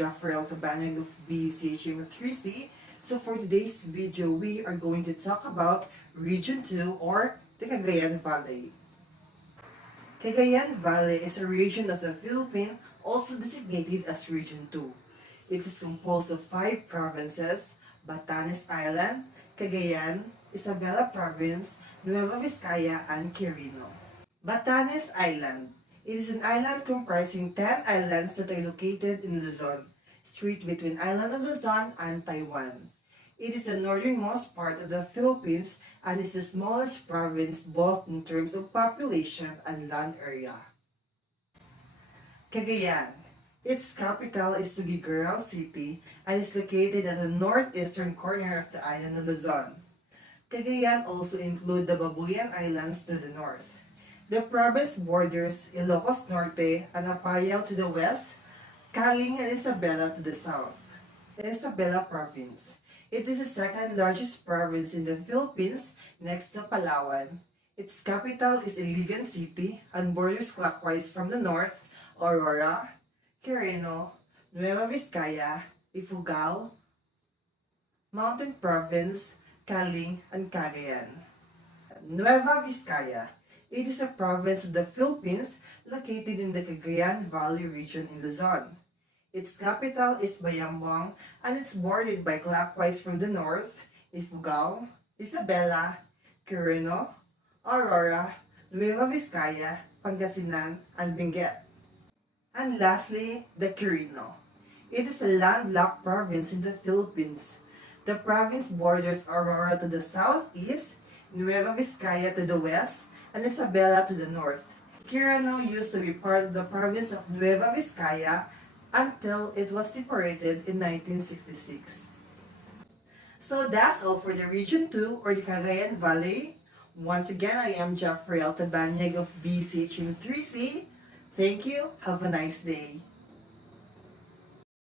Jeffrey Altabanag of BCHM3C. So for today's video, we are going to talk about Region 2 or the Cagayan Valley. Cagayan Valley is a region of the Philippines also designated as Region 2. It is composed of 5 provinces: Batanes Island, Cagayan, Isabela Province, Nueva Vizcaya, and Quirino. Batanes Island. It is an island comprising 10 islands that are located in Luzon, strait between island of Luzon and Taiwan. It is the northernmost part of the Philippines and is the smallest province both in terms of population and land area. Cagayan. Its capital is Tuguegarao City and is located at the northeastern corner of the island of Luzon. Cagayan also includes the Babuyan Islands to the north. The province borders Ilocos Norte and Apayao to the west, Caling and Isabela to the south. The Isabela Province. It is the second largest province in the Philippines next to Palawan. Its capital is Iligan City and borders clockwise from the north, Aurora, Quirino, Nueva Vizcaya, Ifugao, Mountain Province, Caling, and Cagayan. Nueva Vizcaya. It is a province of the Philippines located in the Cagayan Valley region in Luzon. Its capital is Bayambang and it's bordered by clockwise from the north, Ifugao, Isabela, Quirino, Aurora, Nueva Vizcaya, Pangasinan, and Benguet. And lastly, the Quirino. It is a landlocked province in the Philippines. The province borders Aurora to the southeast, Nueva Vizcaya to the west, and Isabela to the north. Quirino used to be part of the province of Nueva Vizcaya until it was separated in 1966. So that's all for the Region 2 or the Cagayan Valley. Once again, I am Jeffrey Altabanyag of BCHM3C. Thank you. Have a nice day.